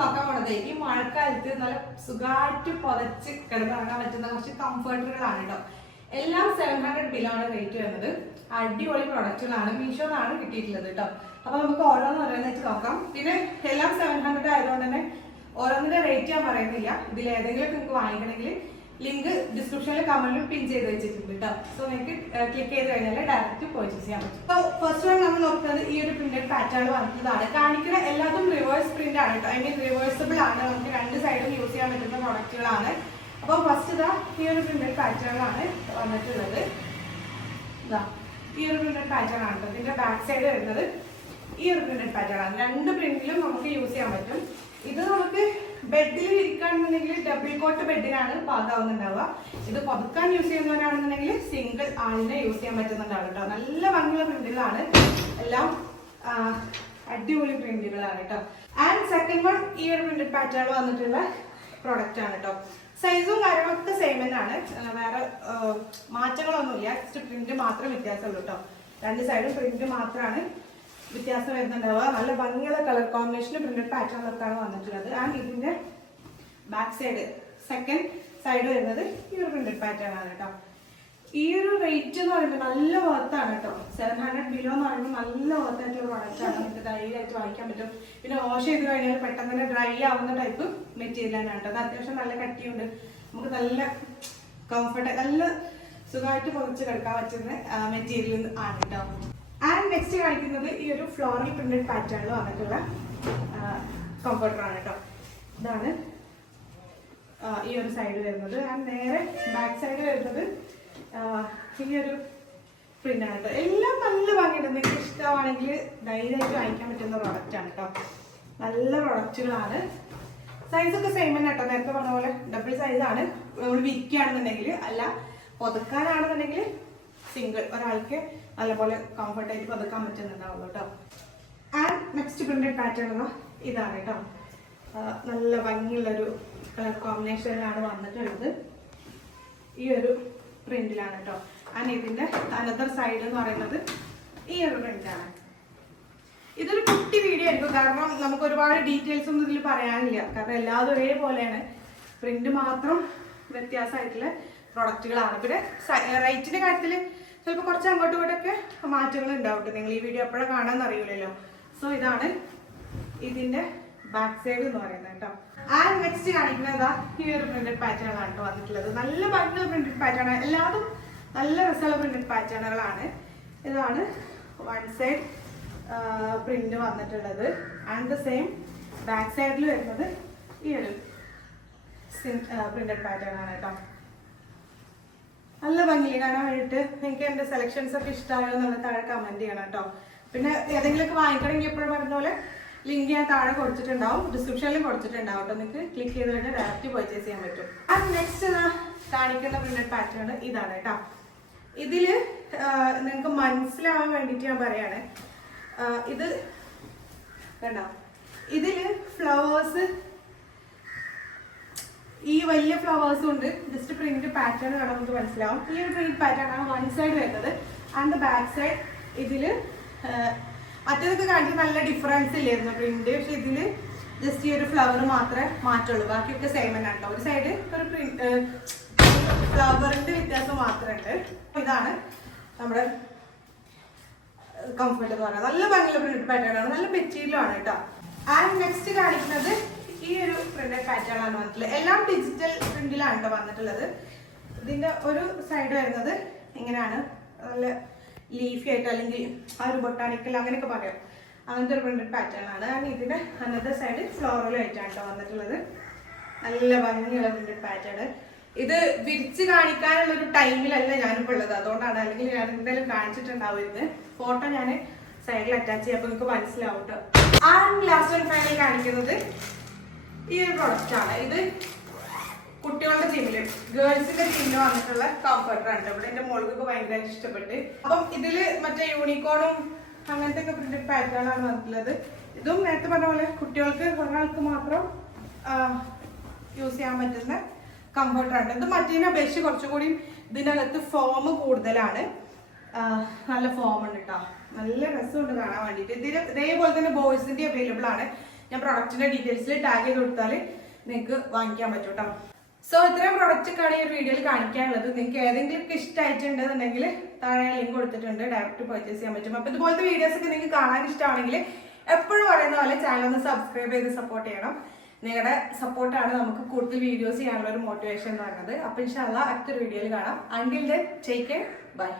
നോക്കാൻ പോണത് ഈ മഴക്കാലത്ത് നല്ല സുഖമായിട്ട് പുതച്ച് കിടന്നിറങ്ങാൻ പറ്റുന്ന കുറച്ച് കംഫർട്ടറുകളാണ് കേട്ടോ. എല്ലാം 700 ബിലോ ആണ് റേറ്റ് വരുന്നത്. അടിപൊളി പ്രൊഡക്റ്റുകളാണ്, മീഷോന്നാണ് കിട്ടിയിട്ടുള്ളത് കേട്ടോ. അപ്പൊ നമുക്ക് ഓരോന്ന് ഓരോന്നായിട്ട് നോക്കാം. പിന്നെ എല്ലാം 700 ആയതുകൊണ്ട് തന്നെ ഓരോന്നിന്റെ റേറ്റ് ഞാൻ പറയുന്നില്ല. ഇതിൽ ഏതെങ്കിലും നിങ്ങൾക്ക് വാങ്ങിക്കണമെങ്കിൽ ലിങ്ക് ഡിസ്ക്രിപ്ഷനിൽ കമന്റിൽ പിൻ ചെയ്ത് വെച്ചിട്ടുണ്ട് കേട്ടോ. സോ നിങ്ങൾക്ക് ക്ലിക്ക് ചെയ്ത് കഴിഞ്ഞാൽ ഡയറക്റ്റ് പർച്ചേസ് ചെയ്യാൻ പറ്റും. സോ ഫസ്റ്റ് വൺ നമ്മൾ നോക്കുന്നത് ഈ ഒരു പ്രിന്റഡ് പാറ്റേൺ വന്നതാണ്. കാണിക്കുന്ന എല്ലാതും റിവേഴ്സ് പ്രിന്റ് ആണ് കേട്ടോ. ഐ മീൻ റിവേഴ്സിബിൾ ആണ്, നമുക്ക് രണ്ട് സൈഡും യൂസ് ചെയ്യാൻ പറ്റുന്ന പ്രൊഡക്റ്റുകളാണ്. അപ്പൊ ഫസ്റ്റ് ഇതാ ഈ ഒരു പ്രിന്റഡ് പാറ്റേണിലാണ് വന്നിട്ടുള്ളത്. ഇതാ ഈ ഒരു പ്രിന്റഡ് പാറ്റേൺ ആണ്. ഇതിന്റെ ബാക്ക് സൈഡ് വരുന്നത് ഈ ഒരു പ്രിന്റഡ് പാറ്റേൺ ആണ്. രണ്ട് പ്രിന്റിലും നമുക്ക് യൂസ് ചെയ്യാൻ പറ്റും. ഇത് നമുക്ക് ബെഡിൽ ഇരിക്കുകയാണെന്നുണ്ടെങ്കിൽ ഡബിൾ കോട്ട് ബെഡിനാണ് പാകാവുന്നുണ്ടാവുക. ഇത് പുതുക്കാൻ യൂസ് ചെയ്യുന്നവരാണെന്നുണ്ടെങ്കിൽ സിംഗിൾ ആളിനെ യൂസ് ചെയ്യാൻ പറ്റുന്നുണ്ടാവും കേട്ടോ. നല്ല ഭംഗിയുള്ള പ്രിന്റുകളാണ്, എല്ലാം അടിപൊളി പ്രിന്റുകളാണ് കേട്ടോ. ആൻഡ് സെക്കൻഡ് വൺ ഈ ഒരു പ്രിന്റഡ് പാറ്റേൺ വന്നിട്ടുള്ള പ്രോഡക്റ്റ് ആണ് കേട്ടോ. സൈസും കാര്യങ്ങളൊക്കെ സെയിം തന്നെയാണ്, വേറെ മാറ്റങ്ങളൊന്നുമില്ല. ജസ്റ്റ് പ്രിന്റ് മാത്രം വ്യത്യാസമുള്ളൂ കേട്ടോ. രണ്ട് സൈഡും പ്രിന്റ് മാത്രമാണ് വ്യത്യാസം വരുന്നുണ്ടാവുക. നല്ല ഭംഗിയുള്ള കളർ കോമ്പിനേഷന് പ്രിന്റഡ് പാറ്റേണിലൊക്കെയാണ് വന്നിട്ടുള്ളത്. ആൻഡ് ഇതിന്റെ ബാക്ക് സൈഡ് സെക്കൻഡ് സൈഡ് വരുന്നത് ഈ ഒരു പ്രിന്റഡ് പാറ്റേൺ ആണ് കേട്ടോ. ഈ ഒരു റേറ്റ് എന്ന് പറയുമ്പോൾ നല്ല വർത്താണ് കേട്ടോ. 700 ബിലോ എന്ന് പറയുമ്പോൾ നല്ല വർത്തായിട്ടുള്ള പ്രോഡക്റ്റ് ആണ്. നമുക്ക് ധൈര്യമായിട്ട് വാങ്ങിക്കാൻ പറ്റും. പിന്നെ വാഷ് ചെയ്ത് കഴിഞ്ഞാൽ പെട്ടെന്ന് തന്നെ ഡ്രൈ ആവുന്ന ടൈപ്പ് മെറ്റീരിയൽ ആണ് കേട്ടോ. അത് അത്യാവശ്യം നല്ല കട്ടിയുണ്ട്, നമുക്ക് നല്ല കംഫർട്ട്, നല്ല സുഖമായിട്ട് പൊതിച്ച് കിടക്കാൻ പറ്റുന്ന മെറ്റീരിയൽ ആണ് കേട്ടോ. ആൻഡ് നെക്സ്റ്റ് കാണിക്കുന്നത് ഈ ഒരു ഫ്ലോറൽ പ്രിന്റഡ് പാറ്റേണിൽ വന്നിട്ടുള്ള കംഫർട്ടർ ആണ് കേട്ടോ. ഇതാണ് ഈ ഒരു സൈഡ് വരുന്നത്. ആൻഡ് നേരെ ബാക്ക് സൈഡ് വരുന്നത് ഈ ഒരു പ്രിന്റ് ആണ് കേട്ടോ. എല്ലാം നല്ല ഭംഗിയുണ്ട്. നിങ്ങൾക്ക് ഇഷ്ടമാണെങ്കിൽ ധൈര്യമായിട്ട് വാങ്ങിക്കാൻ പറ്റുന്ന പ്രോഡക്റ്റ് ആണ് കേട്ടോ. നല്ല പ്രൊഡക്റ്റുകളാണ്. സൈസൊക്കെ സെയിം തന്നെ കേട്ടോ. നേരത്തെ പറഞ്ഞ പോലെ ഡബിൾ സൈസാണ്. നമ്മൾ വിരിക്കുകയാണെന്നുണ്ടെങ്കിൽ, അല്ല പുതുക്കാനാണെന്നുണ്ടെങ്കിൽ സിംഗിൾ ഒരാൾക്ക് നല്ലപോലെ കംഫർട്ടായിട്ട് പതുക്കാൻ പറ്റുന്നുണ്ടാവുള്ളൂ കേട്ടോ. ആൻഡ് നെക്സ്റ്റ് പ്രിന്റഡ് പാറ്റേൺ ഇതാണ് കേട്ടോ. നല്ല ഭംഗിയുള്ളൊരു കളർ കോമ്പിനേഷനിലാണ് വന്നിട്ടുള്ളത്. ഈ ഒരു പ്രിന്റിലാണ് കേട്ടോ. ആൻഡ് ഇതിന്റെ അനദർ സൈഡ് എന്ന് പറയുന്നത് ഈ ഒരു പ്രിന്റാണ്. ഇതൊരു കുട്ടി വീഡിയോ ആയിരിക്കും, കാരണം നമുക്ക് ഒരുപാട് ഡീറ്റെയിൽസ് ഒന്നും ഇതിൽ പറയാനില്ല. കാരണം എല്ലാതും ഒരേപോലെയാണ്, പ്രിന്റ് മാത്രം വ്യത്യാസമായിട്ടുള്ള പ്രൊഡക്റ്റുകളാണ്. പിന്നെ റേറ്റിന്റെ കാര്യത്തിൽ ചിലപ്പോൾ കുറച്ച് അങ്ങോട്ടും ഇങ്ങോട്ടൊക്കെ മാറ്റങ്ങൾ ഉണ്ടാവും. നിങ്ങൾ ഈ വീഡിയോ എപ്പോഴാണ് കാണാൻ അറിയില്ലല്ലോ. സോ ഇതാണ് ഇതിന്റെ ബാക്ക് സൈഡ് എന്ന് പറയുന്നത് കേട്ടോ. ആൻഡ് നെക്സ്റ്റ് കാണിക്കുന്നത് ഈ ഒരു പ്രിന്റഡ് പാറ്റേൺ ആണ് കേട്ടോ വന്നിട്ടുള്ളത്. നല്ല ഭംഗിയുള്ള പ്രിന്റഡ് പാറ്റേൺ ആണ്, എല്ലാതും നല്ല രസമുള്ള പ്രിന്റഡ് പാറ്റേണുകളാണ്. ഇതാണ് വൺ സൈഡ് പ്രിന്റ് വന്നിട്ടുള്ളത്. ആൻഡ് ദ സെയിം ബാക്ക് സൈഡിൽ വരുന്നത് ഈ ഒരു പ്രിന്റഡ് പാറ്റേൺ ആണ് കേട്ടോ. നല്ല ഭംഗിയിൽ കാണാൻ വേണ്ടിയിട്ട് നിങ്ങൾക്ക് എൻ്റെ സെലക്ഷൻസ് ഒക്കെ ഇഷ്ടമായോ എന്നുള്ള താഴെ കമന്റ് ചെയ്യണം കേട്ടോ. പിന്നെ ഏതെങ്കിലുമൊക്കെ വാങ്ങിക്കണമെങ്കിൽ എപ്പോഴും പറഞ്ഞ പോലെ ലിങ്ക് ഞാൻ താഴെ കൊടുത്തിട്ടുണ്ടാവും, ഡിസ്ക്രിപ്ഷനിലും കൊടുത്തിട്ടുണ്ടാവും കേട്ടോ. നിങ്ങൾക്ക് ക്ലിക്ക് ചെയ്ത് കഴിഞ്ഞാൽ ഡയറക്റ്റ് പർച്ചേസ് ചെയ്യാൻ പറ്റും. ആൻഡ് നെക്സ്റ്റ് കാണിക്കുന്ന പ്രിന്റഡ് പാറ്റേൺ ഇതാണ് കേട്ടോ. ഇതിൽ നിങ്ങൾക്ക് മനസ്സിലാവാൻ വേണ്ടിയിട്ട് ഞാൻ പറയാണ്, ഇത് കണ്ടോ, ഇതിൽ ഫ്ലവേഴ്സ്, ഈ വലിയ ഫ്ലവേഴ്സും ഉണ്ട്. ജസ്റ്റ് പ്രിന്റ് പാറ്റേൺ കാണാൻ നമുക്ക് മനസ്സിലാവും. ഈ ഒരു പ്രിന്റ് പാറ്റേൺ ആണ് വൺ സൈഡ് വരുന്നത്. ആൻഡ് ദ ബാക്ക് സൈഡ് ഇതില് മറ്റേതൊക്കെ കാണിച്ച് നല്ല ഡിഫറൻസ് ഇല്ലായിരുന്നു പ്രിന്റ്. പക്ഷെ ഇതില് ജസ്റ്റ് ഈ ഒരു ഫ്ലവർ മാത്രമേ മാറ്റുള്ളൂ, ബാക്കിയൊക്കെ സെയിം തന്നെ കേട്ടോ. ഒരു സൈഡ് ഒരു പ്രിന്റ് ഫ്ലവറിന്റെ വ്യത്യാസം മാത്രമുണ്ട്. ഇതാണ് നമ്മുടെ കംഫർട്ട് എന്ന് പറയുന്നത്. നല്ല ഭംഗിയുള്ള പ്രിന്റ് പാറ്റേൺ ആണ്, നല്ല മെറ്റീരിയലും ആണ് കേട്ടോ. ആൻഡ് നെക്സ്റ്റ് കാണിക്കുന്നത് ഈ ഒരു പ്രിന്റഡ് പാറ്റേൺ ആണ് വന്നിട്ടുള്ളത്. എല്ലാം ഡിജിറ്റൽ പ്രിന്റിലാണ് കേട്ടോ വന്നിട്ടുള്ളത്. ഇതിന്റെ ഒരു സൈഡ് വരുന്നത് ഇങ്ങനെയാണ്, നല്ല ലീഫി ആയിട്ട്, അല്ലെങ്കിൽ ആ ഒരു ബൊട്ടാണിക്കൽ അങ്ങനെയൊക്കെ പറയാം, അങ്ങനത്തെ ഒരു പ്രിന്റഡ് പാറ്റേൺ ആണ്. ആൻഡ് ഇതിന്റെ അന്നത്തെ സൈഡ് ഫ്ലോറലായിട്ടാണ് കേട്ടോ വന്നിട്ടുള്ളത്. നല്ല ഭംഗിയുള്ള പ്രിന്റഡ് പാറ്റേൺ. ഇത് വിരിച്ച് കാണിക്കാനുള്ള ഒരു ടൈമിലല്ല ഞാനിപ്പോൾ ഉള്ളത്, അതുകൊണ്ടാണ്. അല്ലെങ്കിൽ ഞാൻ എന്തായാലും കാണിച്ചിട്ടുണ്ടാവുന്നത്. ഫോട്ടോ ഞാൻ സൈഡിൽ അറ്റാച്ച് ചെയ്യാം, അപ്പൊ നിങ്ങൾക്ക് മനസ്സിലാവും കേട്ടോ. ആൻഡ് ലാസ്റ്റ് ഒരു ഫൈനൽ കാണിക്കുന്നത് ഈ ഒരു പ്രൊഡക്റ്റ് ആണ്. ഇത് കുട്ടികളുടെ ടീമില്, ഗേൾസിന്റെ ടീമില് വന്നിട്ടുള്ള കംഫർട്ടർ ആണ്. ഇവിടെ എന്റെ മോൾക്ക് ഭയങ്കരമായിട്ട് ഇഷ്ടപ്പെട്ട്. അപ്പം ഇതില് മറ്റേ യൂണിക്കോണും അങ്ങനത്തെ ഒക്കെ പ്രിന്റഡ് പാറ്റേൺ ആണ് വന്നിട്ടുള്ളത്. ഇതും നേരത്തെ പറഞ്ഞ പോലെ കുട്ടികൾക്ക് ഒരാൾക്ക് മാത്രം യൂസ് ചെയ്യാൻ പറ്റുന്ന കംഫർട്ടർ ആണ്. ഇത് മറ്റേതിനെ അപേക്ഷിച്ച് കുറച്ചുകൂടി ഇതിനകത്ത് ഫോം കൂടുതലാണ്. നല്ല ഫോം ഉണ്ട് കേട്ടോ, നല്ല രസമുണ്ട് കാണാൻ വേണ്ടിയിട്ട്. ഇതിന് ഇതേപോലെ തന്നെ ബോയ്സിന്റെ അവൈലബിൾ ആണ്. ഞാൻ പ്രൊഡക്റ്റിന്റെ ഡീറ്റെയിൽസിൽ ടാഗ് ചെയ്ത് കൊടുത്താൽ നിങ്ങൾക്ക് വാങ്ങിക്കാൻ പറ്റും കേട്ടോ. സോ ഇത്രയും പ്രൊഡക്റ്റ് ഒക്കെയാണ് ഈ ഒരു വീഡിയോയിൽ കാണിക്കാനുള്ളത്. നിങ്ങൾക്ക് ഏതെങ്കിലും ഒക്കെ ഇഷ്ടമായിട്ടുണ്ടെന്നുണ്ടെങ്കിൽ താഴെ ലിങ്ക് കൊടുത്തിട്ടുണ്ട്, ഡയറക്റ്റ് പർച്ചേസ് ചെയ്യാൻ പറ്റും. അപ്പോൾ ഇതുപോലത്തെ വീഡിയോസ് ഒക്കെ നിങ്ങൾക്ക് കാണാൻ ഇഷ്ടമാണെങ്കിൽ എപ്പോഴും പറയുന്ന പോലെ ചാനൽ ഒന്ന് സബ്സ്ക്രൈബ് ചെയ്ത് സപ്പോർട്ട് ചെയ്യണം. നിങ്ങളുടെ സപ്പോർട്ടാണ് നമുക്ക് കൂടുതൽ വീഡിയോസ് ചെയ്യാനുള്ള ഒരു മോട്ടിവേഷൻ എന്ന് പറയുന്നത്. അപ്പോൾ ഇൻഷാ അല്ലാഹ് അടുത്തൊരു വീഡിയോയിൽ കാണാം. Until then take care, by.